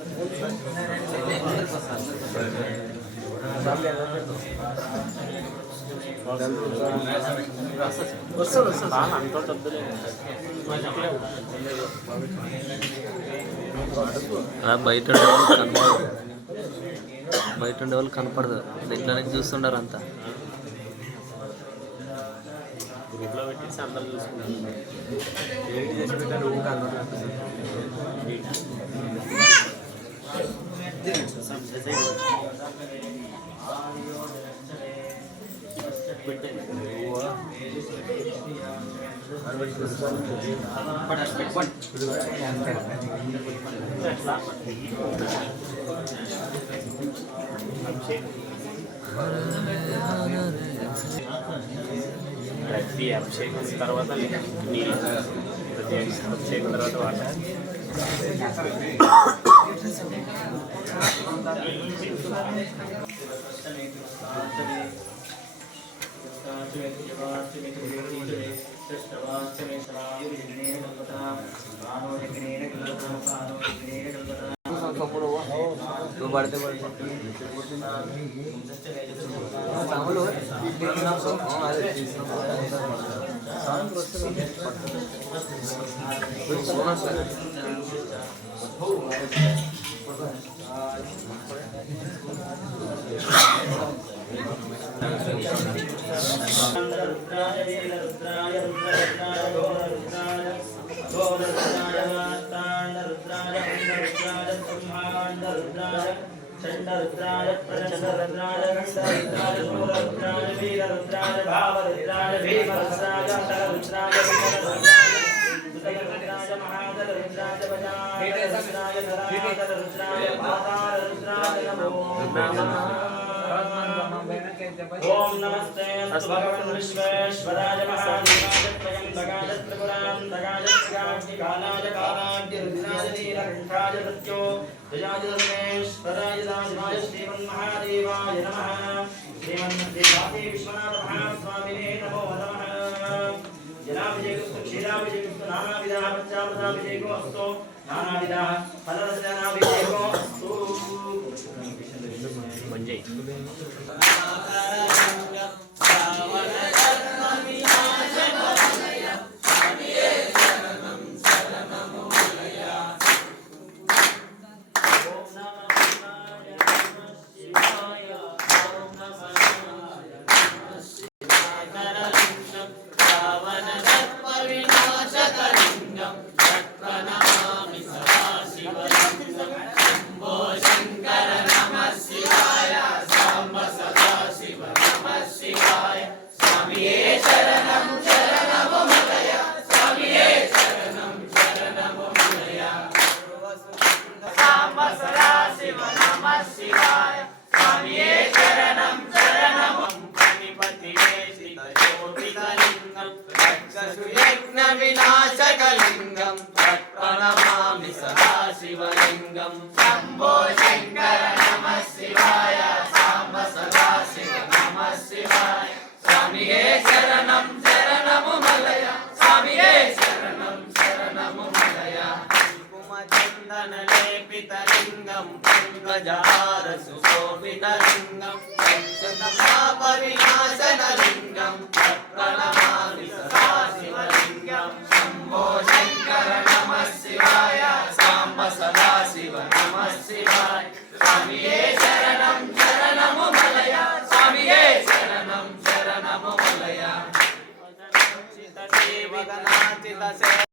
బయట ఉండే వాళ్ళు కనపడదు. ఇట్లానే చూస్తుండారు అంతా. గ్రూప్లో పెట్టేసి అందరూ చూసుకుంటారు. ప్రతి అభిషేకం తర్వాత నీళ్ళు, ప్రతి అభిషేకం తర్వాత వాటర్. बढ़ते चंडरुद्राय प्रचंडरुद्राय गंधरुद्राय शूररुद्राय वीररुद्राय भावरुद्राय भीमरुद्राय अंतरुद्राय विमलरुद्राय महादरुद्राय वजारुद्राय धराधरुद्राय पातारुद्राय नमो नमः। ओम नमस्ते भगवन् विश्वेश्वराय महादेवाय त्र्यंबकाय त्रिपुरान्तकाय कालाय कालाढ्यरुद्राय नीलकण्ठाय मृत्यो जयाजमेश्वराय राजवाय श्रीमन्महादेवाय नमः। श्रीमन्देवासी विश्वनाथ महास्वामिने नमो नमः। जलाभिषेकस्तु क्षीराभिषेकस्तु नानाविधः पञ्चामृताभिषेको अस्तु नानाविधः फलरचनाभिषेको अस्तु। विनाशकलिंगम प्रणमामि सदा शिवलिंगम शंभो शंकर नमः शिवाय सांब सदा शिव नमः शिवाय स्वामिये शरणं शरणं मलय स्वामिये शरणं शरणं मलय कुमचंदन लेपित लिंगम पंकजहार सुशोभितलिंगम पंचतपाप विनाशन लिंगम प्रणमामि सदा शिवलिंगम शंभो शंकर नमः शिवाय सांब सदा शिव नमः शिवाय स्वामिये शरणं शरणं मलय स्वामिये शरणं शरणं मलय